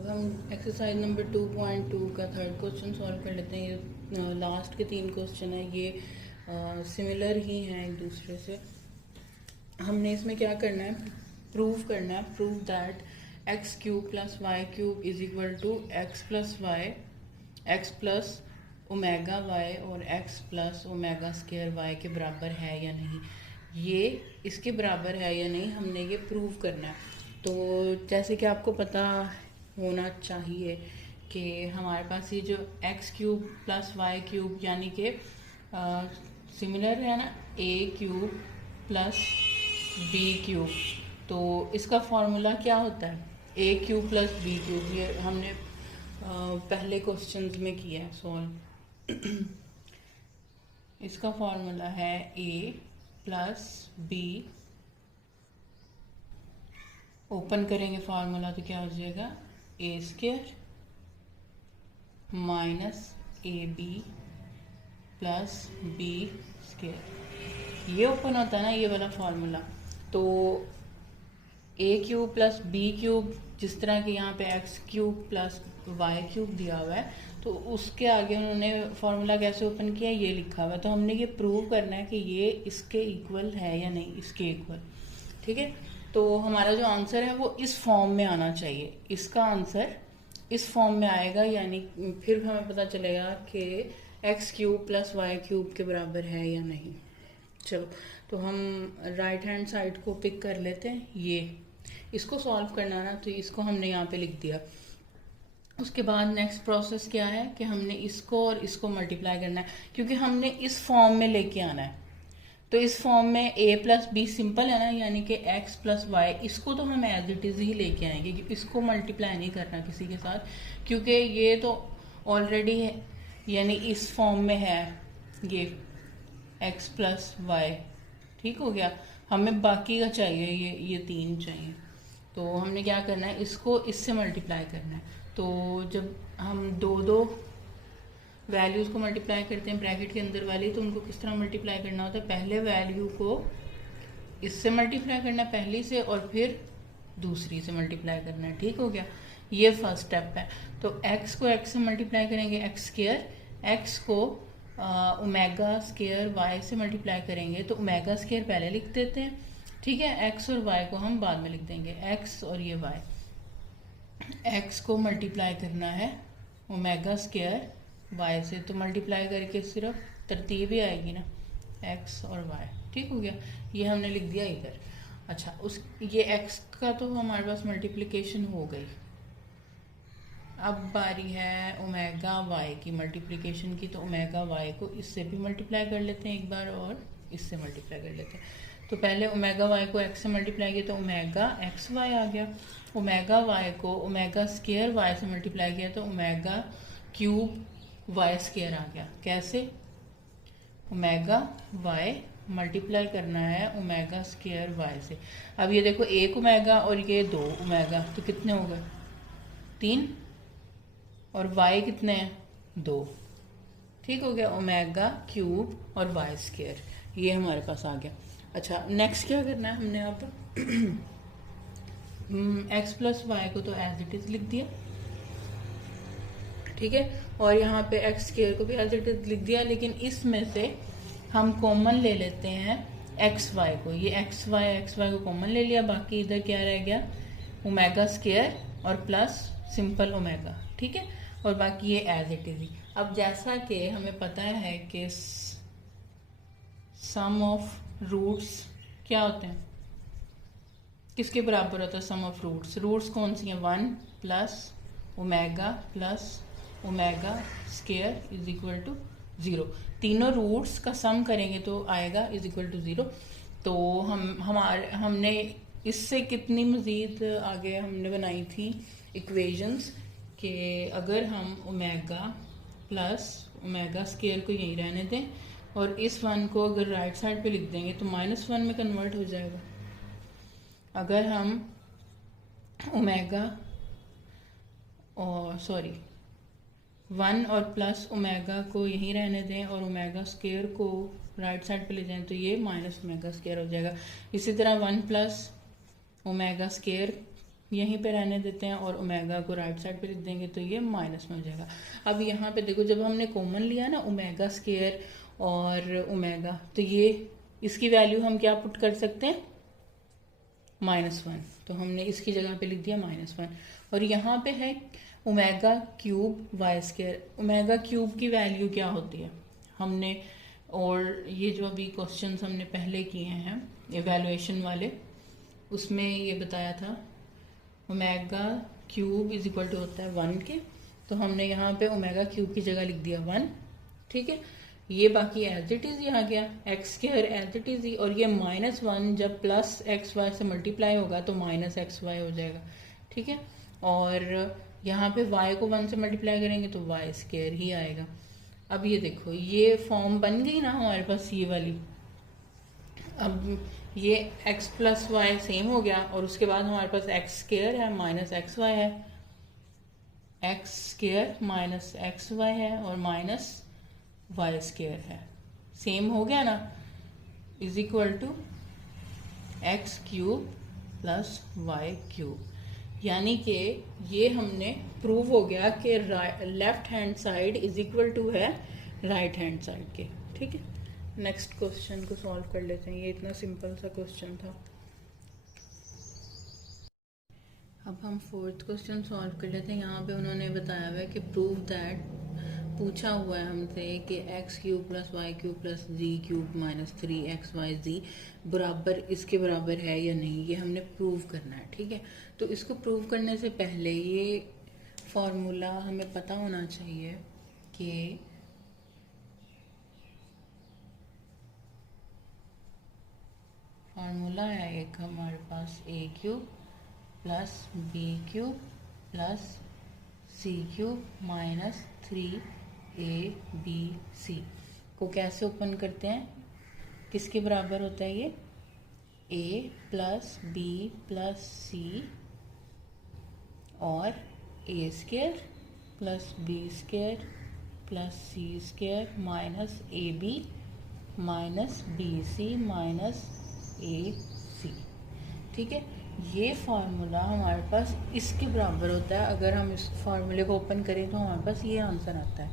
अब हम exercise number 2.2 का थर्ड क्वेश्चन सॉल्व कर लेते हैं। ये लास्ट के 3 क्वेश्चन है, ये सिमिलर ही हैं एक दूसरे से। हमने इसमें क्या करना है, प्रूव करना है, prove that x cube plus y cube is equal to x plus y, x plus omega y और x plus omega square y के बराबर है या नहीं। ये इसके बराबर है या नहीं, हमने ये प्रूव करना है। तो जैसे कि आपको पता होना चाहिए कि हमारे पास ये जो x cube plus y cube यानी कि सिमिलर है ना, A cube plus B cube. तो इसका फॉर्मूला क्या होता है, A cube plus B cube. ये हमने पहले क्वेश्चंस में किया है सॉल्व। इसका फॉर्मूला है ए प्लस बी, ओपन करेंगे फार्मूला तो क्या हो जाएगा, a square minus a b plus b square. ये ओपन होता है ना ये वाला फार्मूला। तो a cube plus B cube, जिस तरह के यहाँ पे x cube plus y cube दिया हुआ है, तो उसके आगे उन्होंने फार्मूला कैसे ओपन किया ये लिखा हुआ है। तो हमने ये प्रूव करना है कि ये इसके इक्वल है या नहीं, इसके इक्वल। ठीक है, तो हमारा जो आंसर है वो इस फॉर्म में आना चाहिए। इसका आंसर इस फॉर्म में आएगा, यानी फिर हमें पता चलेगा कि x cube plus y cube के बराबर है या नहीं। चलो, तो हम राइट हैंड साइड को पिक कर लेते हैं। ये इसको सॉल्व करना ना, तो इसको हमने यहाँ पे लिख दिया। उसके बाद नेक्स्ट प्रोसेस क्या है कि हमने इसको और इसको मल्टीप्लाई करना है, क्योंकि हमने इस फॉर्म में लेके आना है। तो इस फॉर्म में a प्लस बी सिंपल है ना, यानी कि x प्लस वाई, इसको तो हम एज इट इज ही लेके आएंगे, क्योंकि इसको मल्टीप्लाई नहीं करना किसी के साथ, क्योंकि ये तो ऑलरेडी है, यानी इस फॉर्म में है ये x प्लस वाई। ठीक हो गया, हमें बाकी का चाहिए, ये 3 चाहिए। तो हमने क्या करना है, इसको इससे मल्टीप्लाई करना है। तो जब हम दो वैल्यूज को मल्टीप्लाई करते हैं ब्रैकेट के अंदर वाली, तो उनको किस तरह मल्टीप्लाई करना होता है, पहले वैल्यू को इससे मल्टीप्लाई करना है पहली से, और फिर दूसरी से मल्टीप्लाई करना है। ठीक हो गया, ये फर्स्ट स्टेप है। तो x को x से मल्टीप्लाई करेंगे एक्स स्क्वायर, x को ओमेगा स्क्वायर y से मल्टीप्लाई करेंगे, तो ओमेगा स्क्वायर पहले लिख देते हैं। ठीक है, x और y को हम बाद में लिख देंगे, x और ये y। x को मल्टीप्लाई करना है ओमेगा स्क्वायर y से, तो मल्टीप्लाई करके सिर्फ तरतीब ही आएगी ना, x और y। ठीक हो गया, ये हमने लिख दिया इधर। अच्छा, ये x का तो हमारे पास मल्टीप्लिकेशन हो गई। अब बारी है ओमेगा y की मल्टीप्लिकेशन की, तो ओमेगा y को इससे भी मल्टीप्लाई कर लेते हैं एक बार, और इससे मल्टीप्लाई कर लेते हैं। तो पहले ओमेगा y को x से मल्टीप्लाई किया तो ओमेगा एक्स वाई आ गया। ओमेगा y को ओमेगा स्क्वायर y से मल्टीप्लाई किया तो ओमेगा क्यूब वाई स्क्वायर आ गया। कैसे, ओमेगा वाई मल्टीप्लाई करना है ओमेगा स्क्वायर वाई से। अब ये देखो, एक ओमेगा और ये 2 ओमेगा, तो कितने हो गए, 3, और वाई कितने हैं, 2। ठीक हो गया, ओमेगा क्यूब और वाई स्क्वायर, ये हमारे पास आ गया। अच्छा, नेक्स्ट क्या करना है हमने, अब एक्स प्लस वाई को तो एज इट इज लिख दिया। ठीक है, और यहाँ पे एक्स स्क्वायर को भी एज इट इज लिख दिया, लेकिन इसमें से हम कॉमन ले लेते हैं एक्स वाई को। ये एक्स वाई को कॉमन ले लिया, बाकी इधर क्या रह गया, ओमेगा स्क्वायर और प्लस सिंपल ओमेगा। ठीक है, और बाकी ये एज इट इज। अब जैसा कि हमें पता है कि सम ऑफ रूट्स क्या होते हैं, किसके बराबर होता है सम ऑफ रूट्स। रूट्स कौन सी हैं, 1 plus omega plus omega square is equal to 0। तीनों रूट्स का सम करेंगे तो आएगा इज इक्वल टू 0। तो हमने इससे कितनी मज़ीद आगे हमने बनाई थी इक्वेशंस, कि अगर हम ओमेगा प्लस ओमेगा स्क्वायर को यहीं रहने दें और इस 1 को अगर राइट साइड पे लिख देंगे तो -1 में कन्वर्ट हो जाएगा। अगर हम ओमेगा और 1 और प्लस ओमेगा को यहीं रहने दें और ओमेगा स्क्वायर को राइट साइड पे ले जाएं, तो ये माइनस ओमेगा स्क्वायर हो जाएगा। इसी तरह 1 प्लस ओमेगा स्क्वायर यहीं पे रहने देते हैं और ओमेगा को राइट साइड पे लिख देंगे तो ये माइनस में हो जाएगा। अब यहाँ पे देखो जब हमने कॉमन लिया ना ओमेगा स्क्वायर और ओमेगा, तो ये इसकी वैल्यू हम क्या पुट कर सकते हैं, -1, तो हमने इसकी जगह पे लिख दिया -1। और यहाँ पे है omega cube y square. Omega cube की वैल्यू क्या होती है हमने, और ये जो अभी क्वेश्चंस हमने पहले किए हैं इवैल्यूएशन वाले, उसमें ये बताया था omega cube is equal to होता है 1 के, तो हमने यहाँ पे ओमेगा क्यूब की जगह लिख दिया 1, ठीक है। ये बाकी एज इट इज यहाँ गया, x square as it is ही, और ये -1 जब प्लस एक्स वाई से मल्टीप्लाई होगा तो -xy हो जाएगा, ठीक है। और यहाँ पे y को 1 से मल्टीप्लाई करेंगे तो वाई स्क्वायर ही आएगा। अब ये देखो ये फॉर्म बन गई ना हमारे पास ये वाली। अब ये x प्लस वाई सेम हो गया, और उसके बाद हमारे पास एक्स स्क्वायर है माइनस एक्स वाई है, x square minus x y है और माइनस वाई स्क्वायर है, सेम हो गया ना, is equal to x cube plus y cube. यानी कि ये हमने प्रूव हो गया कि left hand side is equal to है राइट हैंड साइड के, ठीक है। नेक्स्ट क्वेश्चन को सॉल्व कर लेते हैं, ये इतना सिंपल सा क्वेश्चन था। अब हम फोर्थ क्वेश्चन सॉल्व कर लेते हैं। यहाँ पे उन्होंने बताया हुआ है कि प्रूव दैट, पूछा हुआ है हमसे कि x cube plus y cube plus z cube minus 3xyz बराबर इसके बराबर है या नहीं, ये हमने प्रूव करना है, ठीक है। तो इसको प्रूव करने से पहले ये फॉर्मूला हमें पता होना चाहिए कि फार्मूला है एक हमारे पास a cube plus b cube plus c cube minus 3abc को कैसे ओपन करते हैं, किसके बराबर होता है ये, a plus b plus c और a square plus b square plus c square minus ab minus bc minus AC, ठीक है। ये फार्मूला हमारे पास इसके बराबर होता है। अगर हम इस फार्मूले को ओपन करें तो हमारे पास ये आंसर आता है।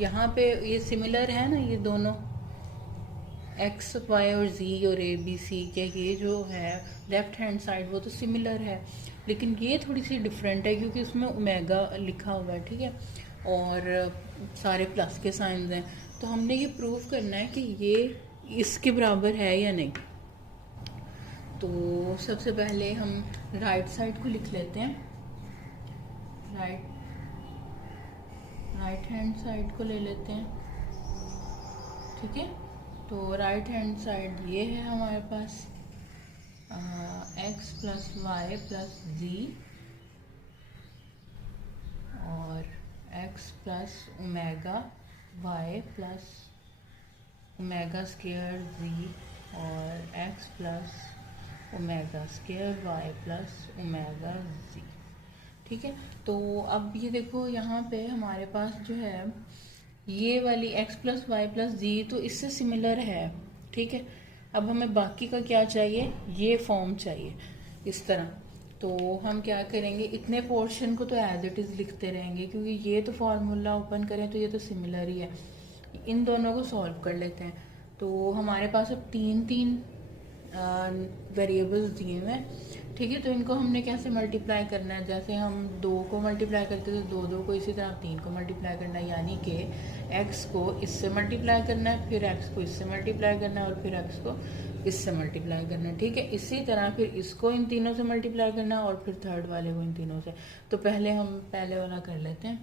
यहाँ पे ये सिमिलर है ना, ये दोनों x y और z और a b c के ये जो है लेफ्ट हैंड साइड वो तो सिमिलर है, लेकिन ये थोड़ी सी डिफरेंट है क्योंकि उसमें ओमेगा लिखा हुआ है, ठीक है, और सारे प्लस के साइंस हैं। तो हमने ये प्रूव करना है कि ये इसके बराबर है या नहीं। तो सबसे पहले हम राइट साइड को लिख लेते हैं, राइट हैंड साइड को ले लेते हैं, ठीक है। तो राइट हैंड साइड ये है हमारे पास x plus y plus z और x plus omega y plus omega square z और x plus omega square y plus omega z, ठीक है। तो अब ये देखो यहाँ पे हमारे पास जो है ये वाली x प्लस वाई प्लस जी तो इससे सिमिलर है, ठीक है। अब हमें बाकी का क्या चाहिए, ये फॉर्म चाहिए इस तरह। तो हम क्या करेंगे, इतने पोर्शन को तो एज इट इज़ लिखते रहेंगे क्योंकि ये तो फार्मूला ओपन करें तो ये तो सिमिलर ही है। इन दोनों को सॉल्व कर लेते हैं। तो हमारे पास अब तीन वेरिएबल्स दिए हुए हैं, ठीक है। तो इनको हमने कैसे मल्टीप्लाई करना है, जैसे हम 2 को मल्टीप्लाई करते थे 2 को, इसी तरह 3 को मल्टीप्लाई करना है, यानी कि x को इससे मल्टीप्लाई करना है, फिर x को इससे मल्टीप्लाई करना है और फिर x को इससे मल्टीप्लाई करना है, ठीक है। इसी तरह फिर इसको इन तीनों से मल्टीप्लाई करना है और फिर थर्ड वाले को इन तीनों से। तो पहले हम पहले वाला कर लेते हैं,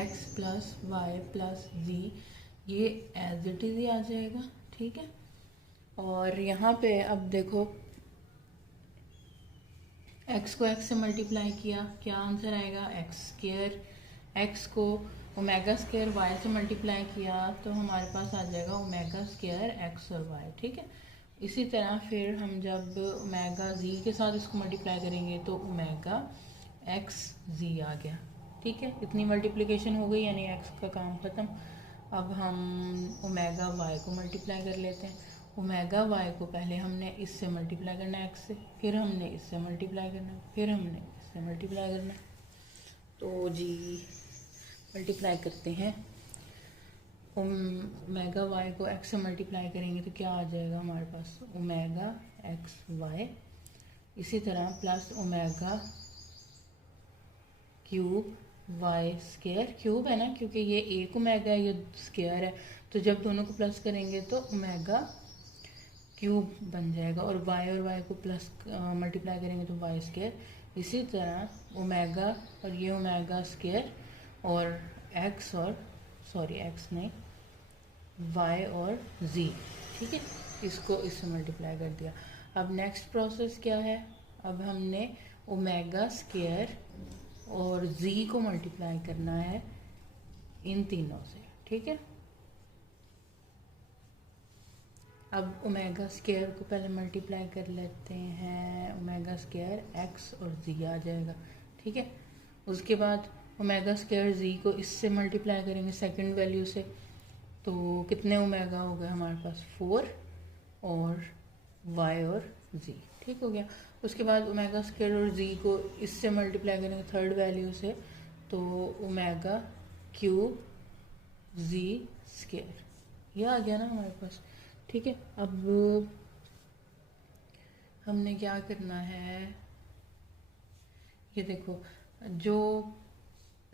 x प्लस वाई प्लस जी, ये एज इट इज ही आ जाएगा, ठीक है। और यहाँ पे अब देखो x को x से मल्टीप्लाई किया, क्या आंसर आएगा, एक्स स्क्वायर। x को ओमेगा स्क्वायर y से मल्टीप्लाई किया तो हमारे पास आ जाएगा ओमेगा स्क्वायर x और y, ठीक है। इसी तरह फिर हम जब ओमेगा z के साथ इसको मल्टीप्लाई करेंगे तो ओमेगा x z आ गया, ठीक है। इतनी मल्टीप्लिकेशन हो गई यानी x का काम ख़त्म। अब हम ओमेगा y को मल्टीप्लाई कर लेते हैं। ओमेगा वाई को पहले हमने इससे मल्टीप्लाई करना है x से, फिर हमने इससे मल्टीप्लाई करना है, फिर हमने इससे मल्टीप्लाई करना है। तो जी मल्टीप्लाई करते हैं। ओमेगा वाई को x से मल्टीप्लाई करेंगे तो क्या आ जाएगा हमारे पास, ओमेगा एक्स वाई। इसी तरह plus omega cube y square, cube है ना क्योंकि ये एक ओमेगा है, ये स्क्वायर है, तो जब दोनों को प्लस करेंगे तो ओमेगा क्यूब बन जाएगा, और y को प्लस मल्टीप्लाई करेंगे तो वाई स्क्वायर। इसी तरह ओमेगा और ये ओमेगा स्क्वायर और x और x नहीं y और z, ठीक है, इसको इससे मल्टीप्लाई कर दिया। अब नेक्स्ट प्रोसेस क्या है, अब हमने ओमेगा स्क्वायर और z को मल्टीप्लाई करना है इन तीनों से, ठीक है। अब ओमेगा स्क्वायर को पहले मल्टीप्लाई कर लेते हैं, ओमेगा स्क्वायर x और z आ जाएगा, ठीक है। उसके बाद ओमेगा स्क्वायर z को इससे मल्टीप्लाई करेंगे सेकंड वैल्यू से, तो कितने ओमेगा हो गए हमारे पास, 4 और y और z, ठीक हो गया। उसके बाद ओमेगा स्क्वायर और z को इससे मल्टीप्लाई करेंगे थर्ड वैल्यू से, तो ओमेगा क्यूब z स्क्वायर, ये आ गया ना हमारे पास, ठीक है। अब हमने क्या करना है, ये देखो जो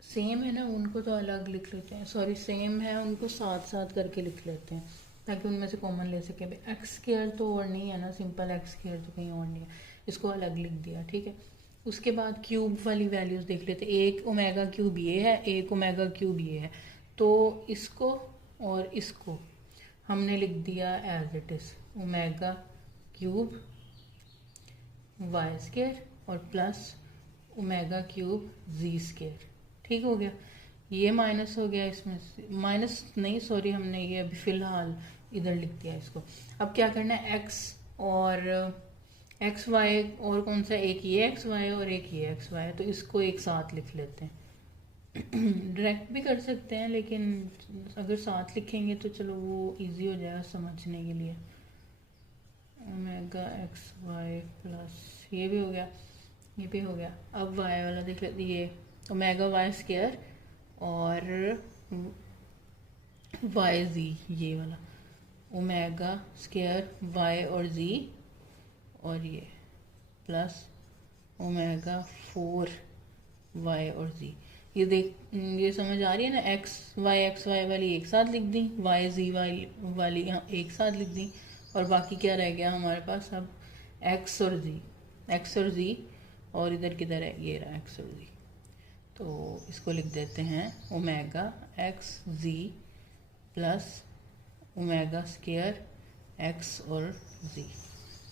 सेम है ना उनको तो अलग लिख लेते हैं, सॉरी सेम है उनको साथ साथ करके लिख लेते हैं ताकि उनमें से कॉमन ले सके। एक्स स्क्वायर तो और नहीं है ना, सिंपल एक्स स्क्वायर तो कहीं और नहीं है, इसको अलग लिख दिया, ठीक है। उसके बाद क्यूब वाली वैल्यूज देख लेते हैं, एक ओमेगा क्यूब ये है, एक ओमेगा क्यूब ये है, तो इसको और इसको हमने लिख दिया as it is omega cube y square और plus omega cube g square, ठीक हो गया। ये माइनस हो गया, इसमें माइनस नहीं सॉरी हमने ये अभी फिलहाल इधर लिख दिया इसको। अब क्या करना है, एक्स और एक्स वाई और कौन सा, एक ये एक्स वाई और एक ये एक्स वाई, तो इसको एक साथ लिख लेते हैं। डायरेक्ट भी कर सकते हैं लेकिन अगर साथ लिखेंगे तो चलो वो इजी हो जाएगा समझने के लिए। ओमेगा एक्स वाई प्लस ये भी हो गया, ये भी हो गया। अब वाई वाला देख लेते, ये ओमेगा वाई स्क्वायर और वाई जी, ये वाला ओमेगा स्क्वायर वाई और जी और ये प्लस ओमेगा 4 वाई और जी। ये देख, ये समझ आ रही है ना, एक्स वाई वाली एक साथ लिख दी, वाई जी वाली यहाँ एक साथ लिख दी, और बाकी क्या रह गया हमारे पास अब, एक्स और जी और इधर किधर है, ये रहा एक्स और जी। तो इसको लिख देते हैं ओमेगा एक्स जी प्लस ओमेगा स्क्वायर एक्स और जी,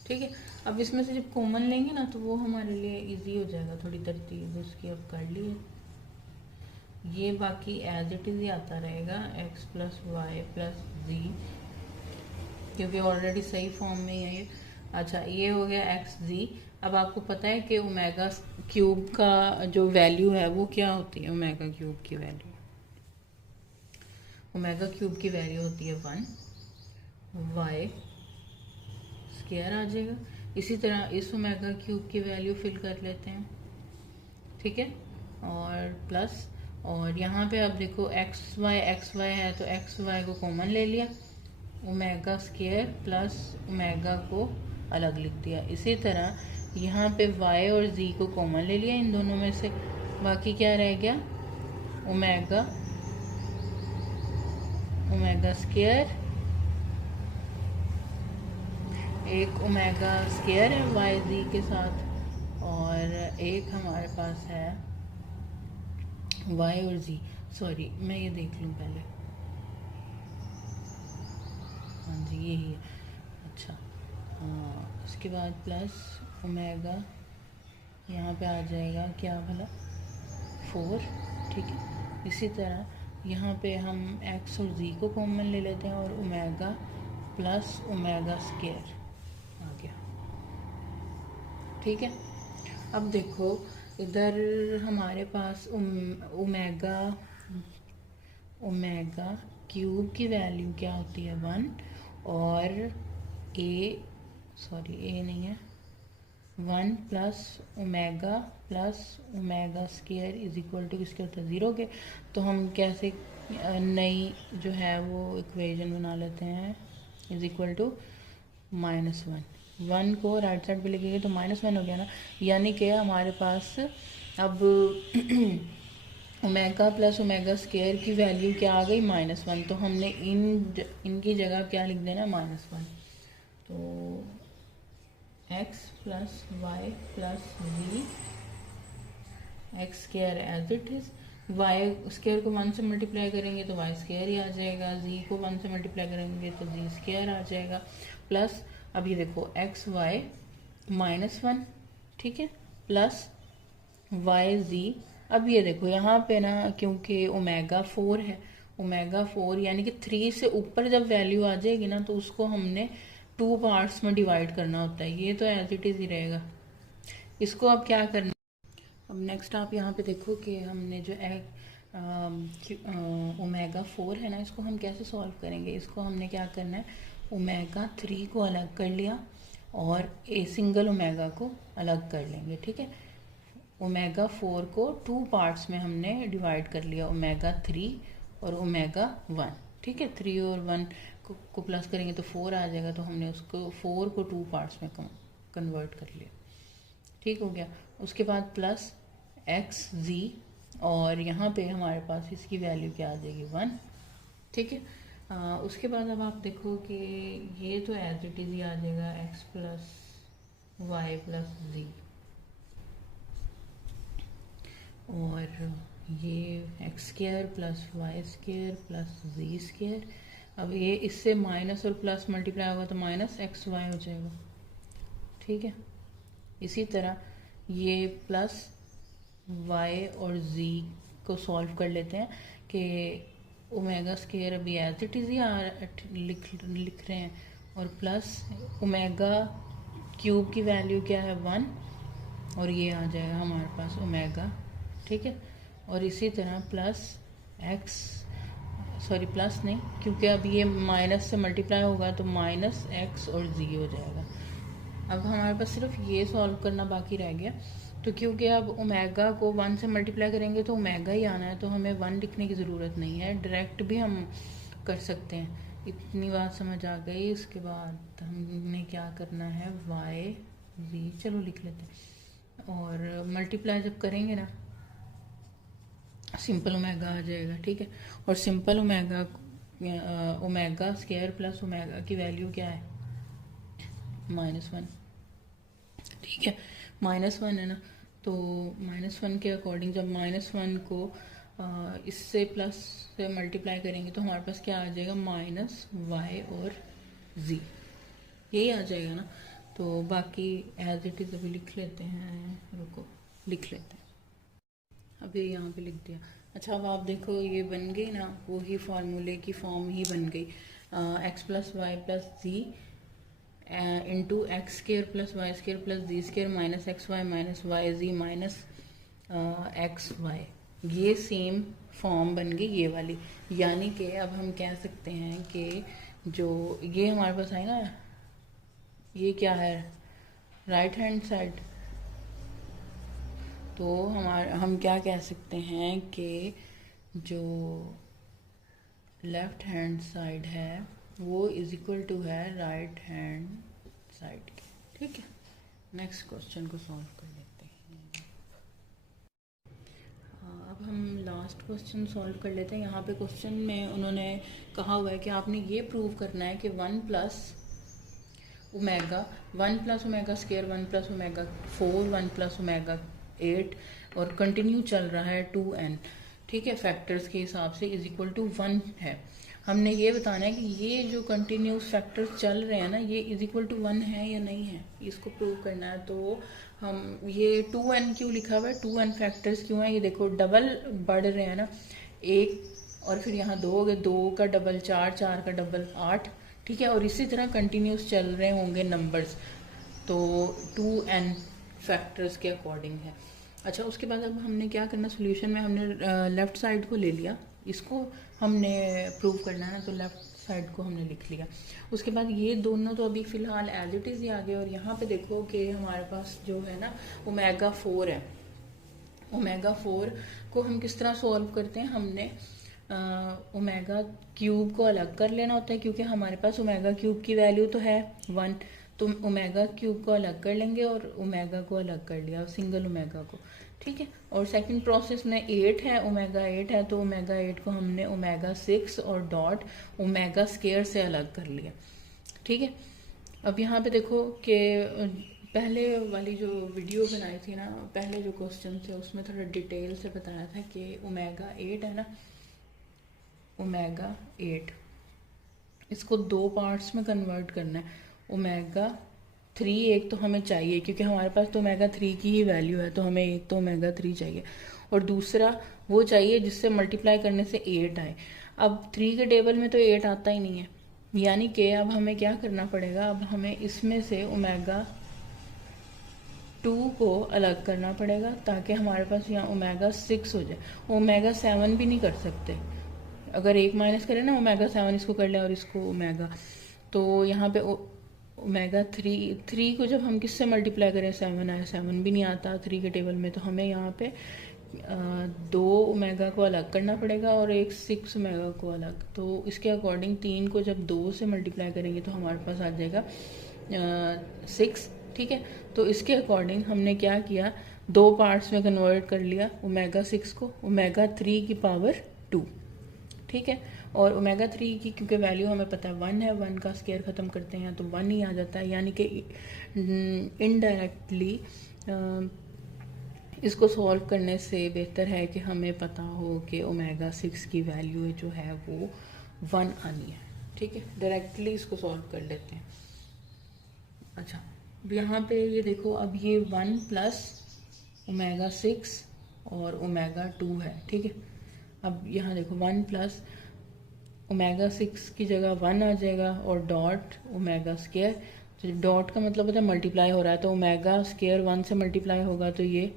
ठीक है। अब इसमें से जब कॉमन लेंगे ना तो वो हमारे लिए इजी हो जाएगा, थोड़ी तरतीब उसकी अब कर लिए। ये बाकी एज इट इज ही आता रहेगा, एक्स प्लस वाई प्लस जी, क्योंकि ऑलरेडी सही फॉर्म में ही है ये। अच्छा ये हो गया एक्स जी। अब आपको पता है कि ओमेगा क्यूब का जो वैल्यू है वो क्या होती है, ओमेगा क्यूब की वैल्यू, ओमेगा क्यूब की वैल्यू होती है 1, वाई स्क्वायर आ जाएगा। इसी तरह इस ओमेगा क्यूब की वैल्यू फिल कर लेते हैं, ठीक है, और प्लस, और यहाँ पे अब देखो एक्स वाई है तो एक्स वाई को कॉमन ले लिया, ओमेगा स्क्वायर प्लस ओमेगा को अलग लिख दिया। इसी तरह यहाँ पे y और z को कॉमन ले लिया इन दोनों में से, बाकी क्या रह गया, ओमेगा स्क्वायर, एक ओमेगा स्क्वायर है y z के साथ, और एक हमारे पास है y और z, सॉरी मैं ये देख लूँ पहले, हाँ जी यही है, अच्छा उसके बाद प्लस ओमेगा यहाँ पे आ जाएगा क्या भला 4, ठीक है। इसी तरह यहाँ पे हम x और z को कॉमन ले लेते हैं और ओमेगा प्लस ओमेगा स्क्वायर आ गया, ठीक है। अब देखो इधर हमारे पास ओमेगा क्यूब की वैल्यू क्या होती है 1, और ए नहीं है, 1 plus omega square is equal to किसके होता है, 0 के। तो हम कैसे नई जो है वो इक्वेशन बना लेते हैं, इज इक्वल टू -1। 1 को राइट साइड पे लिखेंगे तो -1 हो गया ना, यानी कि हमारे पास अब ओमेगा प्लस ओमेगा स्केयर की वैल्यू क्या आ गई, -1। तो हमने इनकी जगह क्या लिख देना, -1। तो x plus y plus v, x square as it is, y square को 1 से मल्टीप्लाई करेंगे तो वाई स्केयर ही आ जाएगा, जी को 1 से मल्टीप्लाई करेंगे तो जी स्केयर आ जाएगा, प्लस अब ये देखो एक्स वाई -1, ठीक है, प्लस वाई जी। अब ये देखो यहाँ पे ना, क्योंकि ओमेगा 4 है, ओमेगा 4 यानी कि 3 से ऊपर जब वैल्यू आ जाएगी ना तो उसको हमने 2 पार्ट्स में डिवाइड करना होता है। ये तो एज इट इज ही रहेगा। इसको अब क्या करना, अब नेक्स्ट आप यहाँ पे देखो कि हमने जो ओमेगा 4 है ना, इसको हम कैसे सॉल्व करेंगे। इसको हमने क्या करना है, ओमेगा 3 को अलग कर लिया और ए सिंगल ओमेगा को अलग कर लेंगे, ठीक है। ओमेगा 4 को 2 पार्ट्स में हमने डिवाइड कर लिया, ओमेगा 3 और ओमेगा 1, ठीक है। 3 और 1 को प्लस करेंगे तो 4 आ जाएगा, तो हमने उसको 4 को 2 पार्ट्स में कन्वर्ट कर लिया, ठीक हो गया। उसके बाद प्लस एक्स जी, और यहाँ पे हमारे पास इसकी वैल्यू क्या आ जाएगी, 1, ठीक है। उसके बाद अब आप देखो कि ये तो एज इट इज ही आ जाएगा, x plus y plus z, और ये x square plus y square plus z square. अब ये इससे माइनस और प्लस मल्टीप्लाई होगा तो माइनस एक्स वाई हो जाएगा, ठीक है। इसी तरह ये प्लस वाई और जी को सॉल्व कर लेते हैं कि ओमेगा स्केयर अभी एज इट इज ही लिख रहे हैं, और प्लस ओमेगा क्यूब की वैल्यू क्या है, 1, और ये आ जाएगा हमारे पास ओमेगा, ठीक है। और इसी तरह प्लस एक्स, सॉरी प्लस नहीं, क्योंकि अब ये माइनस से मल्टीप्लाई होगा तो माइनस एक्स और जी हो जाएगा। अब हमारे पास सिर्फ ये सॉल्व करना बाकी रह गया। तो क्योंकि अब ओमेगा को 1 से मल्टीप्लाई करेंगे तो ओमेगा ही आना है, तो हमें 1 लिखने की ज़रूरत नहीं है, डायरेक्ट भी हम कर सकते हैं। इतनी बात समझ आ गई। इसके बाद हमने क्या करना है, वाई जी, चलो लिख लेते हैं, और मल्टीप्लाई जब करेंगे ना सिंपल ओमेगा आ जाएगा, ठीक है। और simple omega square plus omega की वैल्यू क्या है, -1, ठीक है। -1 है ना, तो -1 के अकॉर्डिंग जब -1 को इससे प्लस से मल्टीप्लाई करेंगे तो हमारे पास क्या आ जाएगा, माइनस वाई और जी, यही आ जाएगा ना। तो बाकी एज इट इज अभी लिख लेते हैं, रुको लिख लेते हैं, अभी यहाँ पे लिख दिया। अच्छा अब आप देखो ये बन गई ना, वही फार्मूले की फॉर्म ही बन गई, x plus y plus z into x square plus y square plus z square minus x y minus y z minus x y. ये सेम फॉर्म बन गई ये वाली, यानी कि अब हम कह सकते हैं कि जो ये हमारे पास है ना, ये क्या है, राइट हैंड साइड। तो हम क्या कह सकते हैं कि जो लेफ्ट हैंड साइड है वो इज इक्वल टू है राइट हैंड साइड के, ठीक है। नेक्स्ट क्वेश्चन को सॉल्व कर लेते हैं। अब हम लास्ट क्वेश्चन सॉल्व कर लेते हैं। यहाँ पे क्वेश्चन में उन्होंने कहा हुआ है कि आपने ये प्रूव करना है कि 1 plus omega square 1 plus omega 4 1 plus omega 8 और कंटिन्यू चल रहा है 2n, ठीक है, फैक्टर्स के हिसाब से इज इक्वल टू 1 है। हमने ये बताना है कि ये जो कंटिन्यूस फैक्टर्स चल रहे हैं ना, ये इज इक्वल टू 1 है या नहीं है, इसको प्रूव करना है। तो हम ये 2n क्यों लिखा हुआ है, 2n फैक्टर्स क्यों है, ये देखो डबल बढ़ रहे हैं ना, 1 और फिर यहाँ 2 हो गए, 2 का डबल 4, 4 का डबल 8, ठीक है। और इसी तरह कंटिन्यूस चल रहे होंगे नंबर्स, तो 2n फैक्टर्स के अकॉर्डिंग है। अच्छा उसके बाद अब हमने क्या करना, सोल्यूशन में हमने लेफ्ट साइड को ले लिया, इसको हमने प्रूव करना है ना, तो लेफ्ट साइड को हमने लिख लिया। उसके बाद ये दोनों तो अभी फ़िलहाल एज इट इज़ ही आ गए। और यहाँ पे देखो कि हमारे पास जो है ना ओमेगा 4 है। ओमेगा 4 को हम किस तरह सॉल्व करते हैं, हमने ओमेगा क्यूब को अलग कर लेना होता है, क्योंकि हमारे पास ओमेगा क्यूब की वैल्यू तो है 1, तो ओमेगा क्यूब को अलग कर लेंगे और ओमेगा को अलग कर लिया, सिंगल ओमेगा को, ठीक है। और सेकंड प्रोसेस में 8 है, ओमेगा 8 है, तो ओमेगा 8 को हमने ओमेगा 6 और डॉट ओमेगा स्केयर से अलग कर लिया, ठीक है। अब यहाँ पे देखो कि पहले वाली जो वीडियो बनाई थी ना, पहले जो क्वेश्चन थे उसमें थोड़ा डिटेल से बताया था कि ओमेगा 8 है ना, ओमेगा 8 इसको 2 पार्ट्स में कन्वर्ट करना है। ओमेगा 3 एक तो हमें चाहिए, क्योंकि हमारे पास तो ओमेगा 3 की ही वैल्यू है, तो हमें एक तो ओमेगा 3 चाहिए, और दूसरा वो चाहिए जिससे मल्टीप्लाई करने से 8 आए। अब 3 के टेबल में तो 8 आता ही नहीं है, यानी कि अब हमें क्या करना पड़ेगा, अब हमें इसमें से ओमेगा 2 को अलग करना पड़ेगा, ताकि हमारे पास यहाँ ओमेगा 6 हो जाए। ओमेगा 7 भी नहीं कर सकते, अगर एक माइनस करें ना, ओमेगा 7 इसको कर लें और इसको ओमेगा, तो यहाँ पे ओमेगा 3 को जब हम किससे मल्टीप्लाई करें, 7 आए, 7 भी नहीं आता 3 के टेबल में, तो हमें यहाँ पे 2 ओमेगा को अलग करना पड़ेगा और एक 6 ओमेगा को अलग। तो इसके अकॉर्डिंग 3 को जब 2 से मल्टीप्लाई करेंगे तो हमारे पास आ जाएगा 6, ठीक है। तो इसके अकॉर्डिंग हमने क्या किया, 2 पार्ट्स में कन्वर्ट कर लिया ओमेगा 6 को ओमेगा 3 की पावर 2, ठीक है। और ओमेगा 3 की क्योंकि वैल्यू हमें पता है 1 है, 1 का स्केयर ख़त्म करते हैं तो 1 ही आ जाता है, यानी कि इनडायरेक्टली इसको सॉल्व करने से बेहतर है कि हमें पता हो कि ओमेगा 6 की वैल्यू जो है वो 1 आनी है, ठीक है। डायरेक्टली इसको सॉल्व कर लेते हैं। अच्छा, यहाँ पे ये देखो, अब ये 1 प्लस ओमेगा 6 और ओमेगा 2 है, ठीक है। अब यहाँ देखो 1 प्लस ओमेगा 6 की जगह 1 आ जाएगा और डॉट ओमेगा स्केयर, तो डॉट का मतलब होता है मल्टीप्लाई हो रहा है, तो ओमेगा स्केयर 1 से मल्टीप्लाई होगा तो ये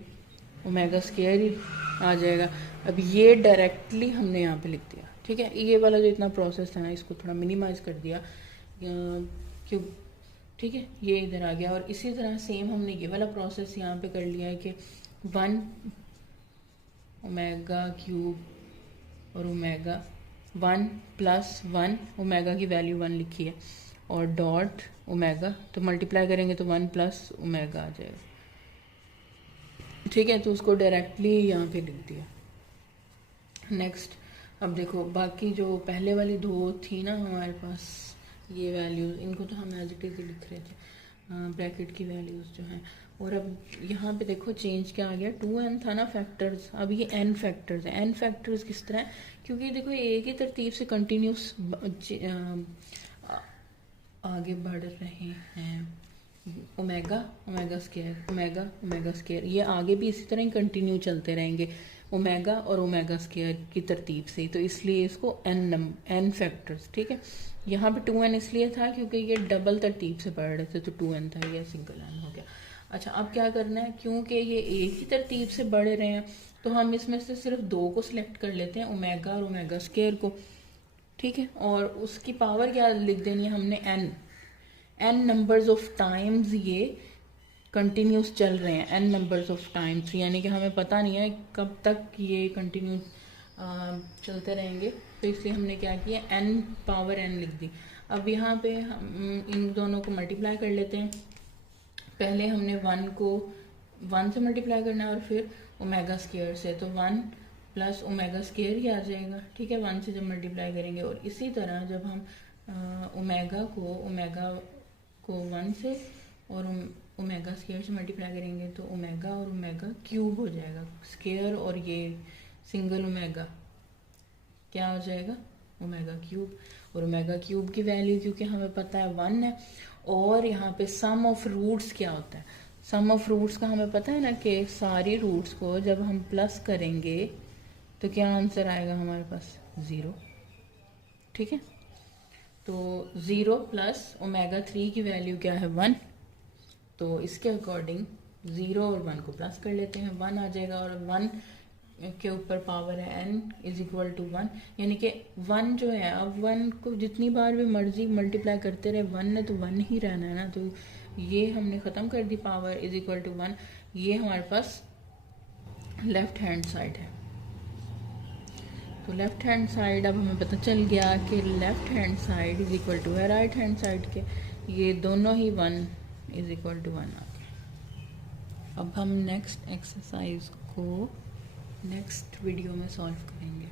ओमेगा स्केयर ही आ जाएगा। अब ये डायरेक्टली हमने यहाँ पे लिख दिया, ठीक है। ये वाला जो इतना प्रोसेस था ना, इसको थोड़ा मिनिमाइज कर दिया क्यों, ठीक है, ये इधर आ गया। और इसी तरह सेम हमने ये वाला प्रोसेस यहाँ पे कर लिया है कि 1 ओमेगा क्यूब और ओमेगा 1 प्लस 1 ओमेगा की वैल्यू 1 लिखी है और डॉट ओमेगा, तो मल्टीप्लाई करेंगे तो 1 प्लस ओमेगा आ जाएगा, ठीक है। तो उसको डायरेक्टली यहाँ पे लिख दिया। नेक्स्ट, अब देखो बाकी जो पहले वाली 2 थी ना हमारे पास, ये वैल्यूज, इनको तो हम एज इट इज लिख रहे थे, ब्रैकेट की वैल्यूज जो हैं। और अब यहाँ पे देखो चेंज क्या आ गया, 2n था ना फैक्टर्स, अब ये n फैक्टर्स है। n फैक्टर्स किस तरह, क्योंकि देखो एक ही तरतीब से कंटिन्यूस आगे बढ़ रहे हैं, omega omega square omega omega square, ये आगे भी इसी तरह ही कंटिन्यू चलते रहेंगे ओमेगा और ओमेगा स्केयर की तरतीब से, तो इसलिए इसको n फैक्टर्स, ठीक है। यहाँ पे 2n इसलिए था क्योंकि ये डबल तरतीब से पढ़ रहे थे, तो 2n था, ये सिंगल n हो गया। अच्छा, अब क्या करना है, क्योंकि ये एक ही तरतीब से बढ़ रहे हैं तो हम इसमें से सिर्फ 2 को सिलेक्ट कर लेते हैं, ओमेगा और ओमेगा स्केयर को, ठीक है। और उसकी पावर क्या लिख देनी है हमने, n नंबर्स ऑफ टाइम्स ये कंटिन्यूस चल रहे हैं, n नंबर्स ऑफ टाइम्स, यानी कि हमें पता नहीं है कब तक ये कंटिन्यू चलते रहेंगे, तो इसलिए हमने क्या किया, n पावर n लिख दी। अब यहाँ पे हम इन दोनों को मल्टीप्लाई कर लेते हैं। पहले हमने 1 को 1 से मल्टीप्लाई करना है और फिर ओमेगा स्केयर से, तो 1 प्लस ओमेगा स्केयर ही आ जाएगा, ठीक है, 1 से जब मल्टीप्लाई करेंगे। और इसी तरह जब हम ओमेगा को 1 से और ओमेगा स्केयर से मल्टीप्लाई करेंगे तो ओमेगा और ओमेगा क्यूब हो जाएगा, स्केयर और ये सिंगल ओमेगा क्या हो जाएगा, ओमेगा क्यूब। और ओमेगा क्यूब की वैल्यू क्योंकि हमें पता है 1 है। और यहाँ पे सम ऑफ रूट्स क्या होता है, सम ऑफ रूट्स का हमें पता है ना कि सारी रूट्स को जब हम प्लस करेंगे तो क्या आंसर आएगा हमारे पास, 0, ठीक है। तो 0 प्लस ओमेगा 3 की वैल्यू क्या है, 1, तो इसके अकॉर्डिंग 0 और 1 को प्लस कर लेते हैं, 1 आ जाएगा। और 1 के ऊपर पावर है n इज इक्वल टू 1, यानी कि 1 जो है, अब 1 को जितनी बार भी मर्जी मल्टीप्लाई करते रहे 1 ने तो 1 ही रहना है ना, तो ये हमने ख़त्म कर दी पावर इज इक्वल टू 1। ये हमारे पास लेफ्ट हैंड साइड है। तो लेफ्ट हैंड साइड अब हमें पता चल गया कि left hand side is equal to है राइट हैंड साइड के, ये दोनों ही 1 इज इक्वल टू 1 आ गया। अब हम नेक्स्ट एक्सरसाइज को नेक्स्ट वीडियो में सॉल्व करेंगे।